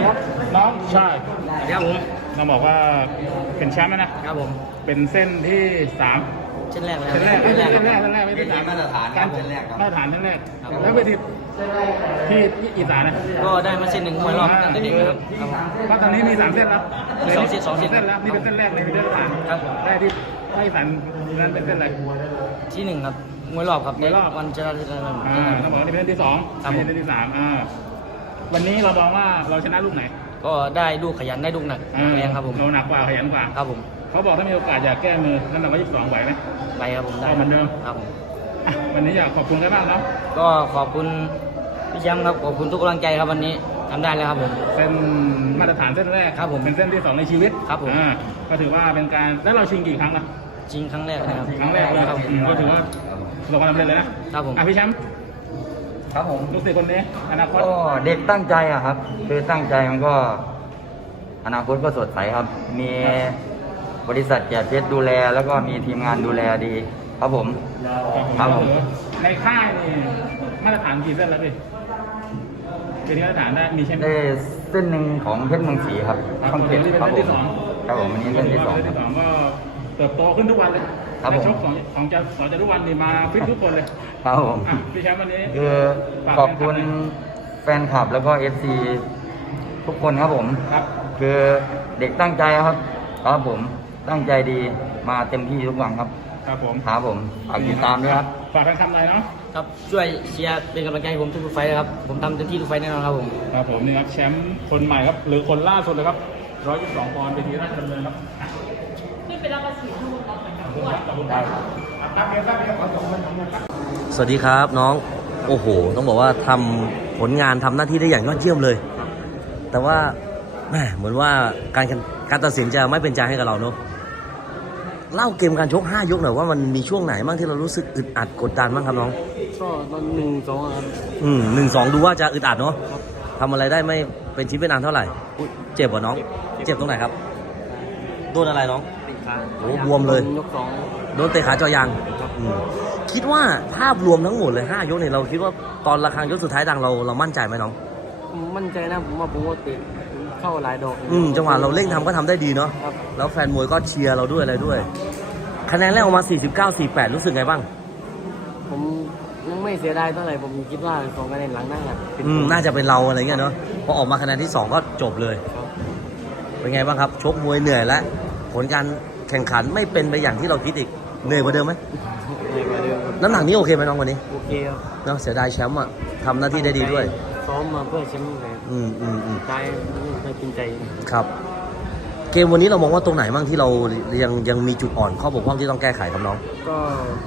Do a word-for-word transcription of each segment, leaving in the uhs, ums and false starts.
ครับน้องชายครับผมเราบอกว่าเป็นแชมป์แล้วนะครับผมเป็นเส้นที่สามเช่นแรกเลยเส้นแรกเส้นแรกเส้นแรกครับเส้นแรกไม่ใช่สามมาตรฐานครับเส้นแรกครับมาตรฐานเส้นแรกครับแล้วเวทีที่อีสานนะก็ได้มาเส้นหนึ่งมวยรอบตั้งแต่เด็กนะครับครับผมเพราะตอนนี้มีสามเส้นแล้วสองเส้นสองเส้นแล้วนี่เป็นเส้นแรกเลยเป็นเส้นฐานครับผมได้ที่ภาคอีสานนั้นเป็นเส้นอะไรที่หนึ่งครับมวยรอบครับมวยรอบวันเจริญเจริญอ่าต้องบอกว่านี่เป็นเส้นที่สองครับไม่ใช่เส้นที่สามอ่าวันนี้เรามองว่าเราชนะลูกไหนก็ได้ลูกขยันได้ลูกหนักอ่าแรงครับผมเราหนักกว่าขยันกว่าครับผมเขาบอกถ้ามีโอกาสอยากแก้มือนั่นเราก็ยี่สิบสองไหวไหมไปครับผมได้เอาเหมือนเดิมครับผมอ่ะวันนี้อยากขอบคุณใครบ้างเนาะก็ขอบคุณพี่แชมป์ครับขอบคุณทุกกำลังใจครับวันนี้ทำได้แล้วครับผมเส้นมาตรฐานเส้นแรกครับผมเป็นเส้นที่สองในชีวิตครับผมอ่าก็ถือว่าเป็นการแล้วเราชิงกี่ครั้งละจริงครั้งแรกนะครับครั้งแรกเลยครับผมอืมก็ถือว่าประสบความสำเร็จเลยนะครับผมอ่ะพี่แชมป์ครับผมลูกศิษย์คนนี้อนาคตก็เด็กตั้งใจอะครับ คือตั้งใจมันก็ อนาคตก็สดใสครับ มีบริษัทแก่เพชรดูแล แล้วก็มีทีมงานดูแลดี ครับผม ครับผมในค่ายนี่มาตรฐานกี่เส้นแล้วพี่เป็นมาตรฐานได้มีใช่ไหมได้เส้นหนึ่งของเพชรเมืองศรีครับครับช่องเจ็ดนี่เป็นครับเส้นผที่มสองครับผมอันนี้เส้นที่สองเส้นครับที่สองก็เติบโตขึ้นทุกวันเลยครับนักผมชกของของเจ้าสองจารุวันนี่มาฟิตทุกคนเลยครับผมอ่ะพี่แชมป์วันนี้คือขอบคุณแฟนคลับแล้วก็เอฟซีทุกคนครับผมครับคือเด็กตั้งใจครับครับผมตั้งใจดีมาเต็มที่ทุกวันครับครับผมครับผมฝากติดตามด้วยครับฝากทางคำหน่อยเนาะครับช่วยเชียร์เป็นกำลังใจให้ผมทุกๆไฟล์นะครับผมทำเต็มที่ทุกไฟล์แน่นอนครับผมครับผมนี่ครับแชมป์คนใหม่ครับหรือคนล่าสุดเลยครับร้อยยี่สิบสองปอนด์เวทีราชดำเนินครับอ่ะขึ้นไปรับภาษีทั้งหมดเราเหมือนกันขอบคุณครับขอบคุณครับอ่ะครับเดี๋ยวครับเดี๋ยวขอส่งไปสองหมื่นครับสวัสดีครับน้องโอ้โหต้องบอกว่าทำผลงานทำหน้าที่ได้อย่างยอดเยี่ยมเลย แต่ว่าแหมเหมือนว่าการการตัดสินจะไม่เป็นใจให้กับเราเนอะเล่าเกมการชกห้ายกหน่อยว่ามันมีช่วงไหนบ้างที่เรารู้สึกอึดอัดกดดันบ้างครับน้องก็ตอนหนึ่งสองครับอืมหนึ่งสองดูว่าจะอึดอัดเนาะทำอะไรได้ไม่เป็นชิ้นเป็นอันเท่าไหร่อุ๊ยเจ็บเหรอน้อง เจ็บตรงไหนครับโดนอะไรน้องติดขาโอ้บวมเลยยกสองโดนเตะขาเจอยางอืมคิดว่าภาพรวมทั้งหมดเลยห้ายกเนี่ยเราคิดว่าตอนระฆังยกสุดท้ายดังเราเรามั่นใจไหมน้องผมมั่นใจนะผมว่าผมว่าเตะเข้าหลายดอกอืมจังหวะเราเร่งทำก็ทำได้ดีเนาะครับแล้วแฟนมวยก็เชียร์เราด้วยอะไรด้วย คะแนนแรกออกมา สี่สิบเก้า สี่สิบแปด รู้สึกไงบ้างผมยังไม่เสียดายเท่าไหร่ผมคิดว่าสองคะแนนหลังน่าจะเป็นอืมน่าจะเป็นเราอะไรเงี้ยเนาะพอออกมาคะแนนที่สองก็จบเลยครับเป็นไงบ้างครับ ชกมวยเหนื่อยแล้วผลการแข่งขันไม่เป็นไปอย่างที่เราคิดอีกเหนื่อยกว่าเดิมไหมดีกว่าเดิมน้ำหนักนี้โอเคไหมน้องวันนี้โอเคครับเนาะเสียดายแชมป์อ่ะทำหน้าที่ได้ดีด้วยซ้อมมาเพื่อแชมป์เลยอืมอืมอืมใจไม่จริงใจครับ เกมวันนี้เรามองว่าตรงไหนบ้างที่เรายังยังมีจุดอ่อนข้อบกพร่องที่ต้องแก้ไขครับน้องก็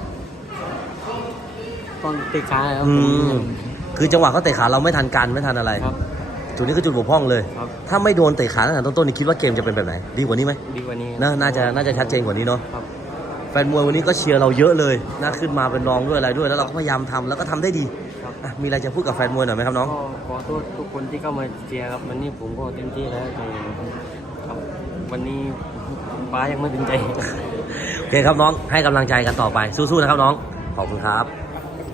ตอนเตะขาครับอืผมมคือจังหวะเขาเตะขาเราไม่ทันกันไม่ทันอะไรครับจุดนี้คือจุดบกพร่องเลยครับถ้าไม่โดนเตะขาตั้งแต่ต้นๆนี่คิดว่าเกมจะเป็นแบบไหน ดีกว่านี้ไหมดีกว่านี้นะน่าจะน่าจะชัดเจนกว่านี้เนาะครับแฟนมวยวันนี้ก็เชียร์เราเยอะเลยนะขึ้นมาเป็นรองด้วยอะไรด้วย แล้วเราก็พยายามทำแล้วก็ทำได้ดีครับอ่ะมีอะไรจะพูดกับแฟนมวยหน่อยไหมครับน้องก็ขอโทษทุกคนที่เข้ามาเชียร์ครับวันนี้ผมก็เต็มที่แล้วใจครับวันนี้ป้ายังไม่เป็นใจโอเคครับน้องให้กำลังใจกันต่อไปสู้ๆนะครับน้องขอบคุณครับ